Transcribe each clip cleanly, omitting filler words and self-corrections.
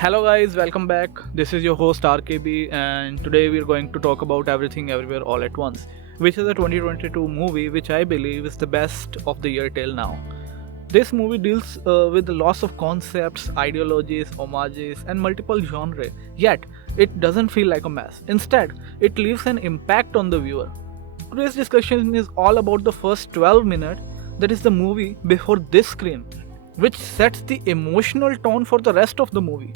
Hello guys, welcome back. This is your host RKB and today we are going to talk about Everything Everywhere All at Once, which is a 2022 movie which I believe is the best of the year till now. This movie deals with lots of concepts, ideologies, homages and multiple genres, yet it doesn't feel like a mess. Instead, it leaves an impact on the viewer. Today's discussion is all about the first 12 minutes, that is the movie before this screen, which sets the emotional tone for the rest of the movie.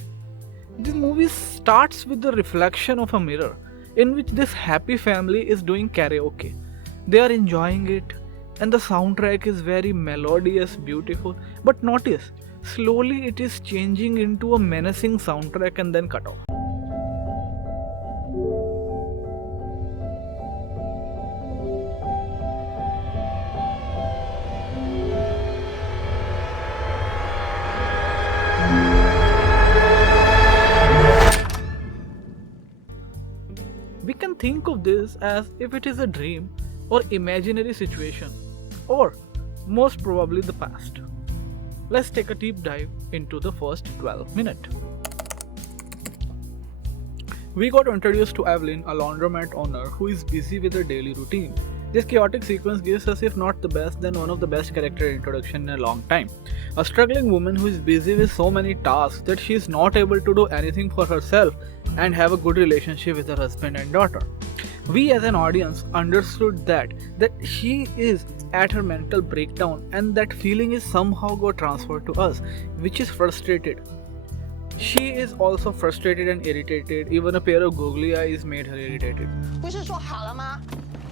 This movie starts with the reflection of a mirror in which this happy family is doing karaoke. They are enjoying it, and the soundtrack is very melodious, beautiful. But notice, slowly it is changing into a menacing soundtrack and then cut off. We can think of this as if it is a dream or imaginary situation, or most probably the past. Let's take a deep dive into the first 12 minutes. We got introduced to Evelyn, a laundromat owner who is busy with her daily routine. This chaotic sequence gives us, if not the best, then one of the best character introduction in a long time. A struggling woman who is busy with so many tasks that she is not able to do anything for herself and have a good relationship with her husband and daughter. We as an audience understood that she is at her mental breakdown and that feeling is somehow got transferred to us, which is frustrated. She is also frustrated and irritated. Even a pair of googly eyes made her irritated. 不是说好了吗？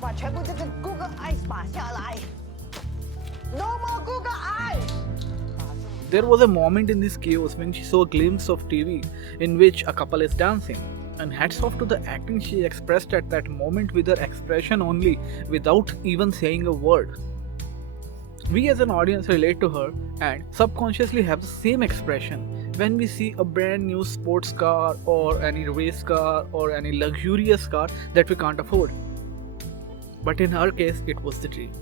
把全部这个 Google Eyes 拔下来。No more Google Eyes。 There was a moment in this chaos when she saw a glimpse of TV in which a couple is dancing. And hats off to the acting she expressed at that moment with her expression only, without even saying a word. We as an audience relate to her and subconsciously have the same expression when we see a brand new sports car or any race car or any luxurious car that we can't afford. But in her case, it was the dream.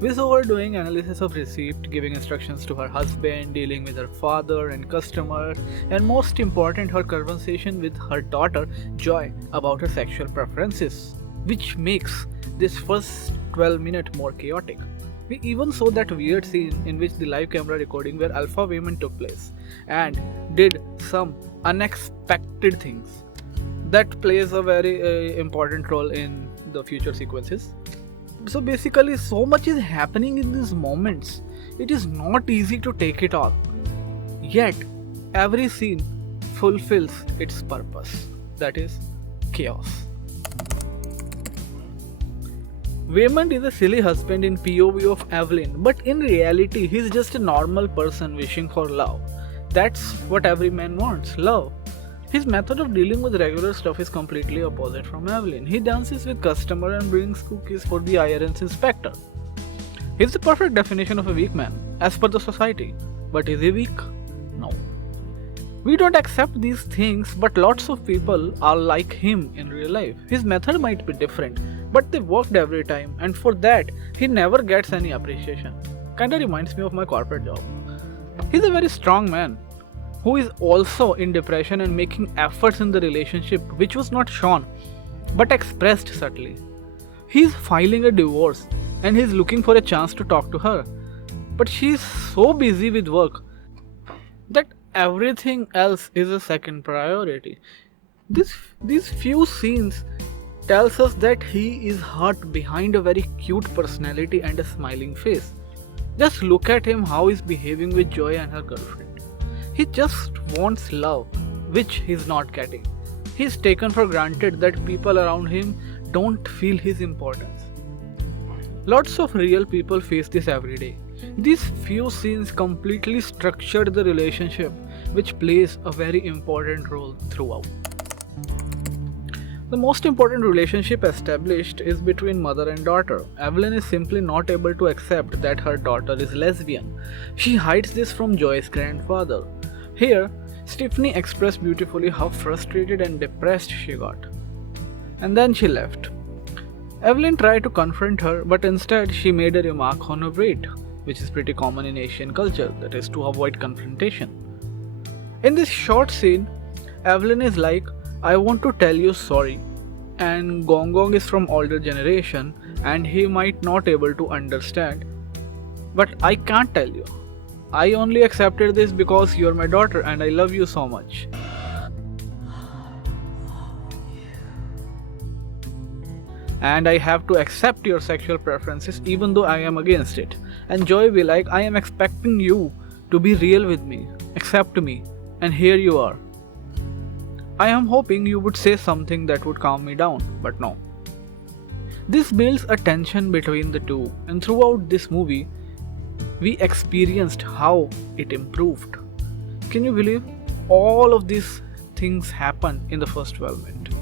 We saw her doing analysis of receipt, giving instructions to her husband, dealing with her father and customer, and most important, her conversation with her daughter, Joy, about her sexual preferences, which makes this first 12 minutes more chaotic. We even saw that weird scene in which the live camera recording where alpha women took place and did some unexpected things. That plays a very important role in the future sequences. So basically, so much is happening in these moments. It is not easy to take it all. Yet, every scene fulfills its purpose. That is chaos. Waymond is a silly husband in POV of Evelyn, but in reality, he is just a normal person wishing for love. That's what every man wants, love. His method of dealing with regular stuff is completely opposite from Evelyn. He dances with customer and brings cookies for the IRS inspector. He's the perfect definition of a weak man, as per the society. But is he weak? No. We don't accept these things, but lots of people are like him in real life. His method might be different, but they worked every time, and for that, he never gets any appreciation. Kinda reminds me of my corporate job. He's a very strong man who is also in depression and making efforts in the relationship which was not shown but expressed subtly. He's filing a divorce and he's looking for a chance to talk to her, but she's so busy with work that everything else is a second priority. These few scenes tells us that he is hurt behind a very cute personality and a smiling face. Just look at him, how he's behaving with Joy and her girlfriend. He just wants love, which he's not getting. He's taken for granted that people around him don't feel his importance. Lots of real people face this every day. These few scenes completely structured the relationship, which plays a very important role throughout. The most important relationship established is between mother and daughter. Evelyn is simply not able to accept that her daughter is lesbian. She hides this from Joy's grandfather. Here, Stephanie expressed beautifully how frustrated and depressed she got. And then she left. Evelyn tried to confront her, but instead she made a remark on her weight, which is pretty common in Asian culture, that is to avoid confrontation. In this short scene, Evelyn is like, I want to tell you sorry. And Gong Gong is from older generation and he might not able to understand. But I can't tell you. I only accepted this because you're my daughter and I love you so much. And I have to accept your sexual preferences even though I am against it. And Joy be like, I am expecting you to be real with me, accept me, and here you are. I am hoping you would say something that would calm me down, but no. This builds a tension between the two, and throughout this movie, we experienced how it improved. Can you believe all of these things happen in the first 12 minutes?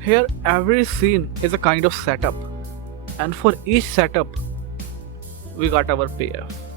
Here, every scene is a kind of setup, and for each setup, we got our payoff.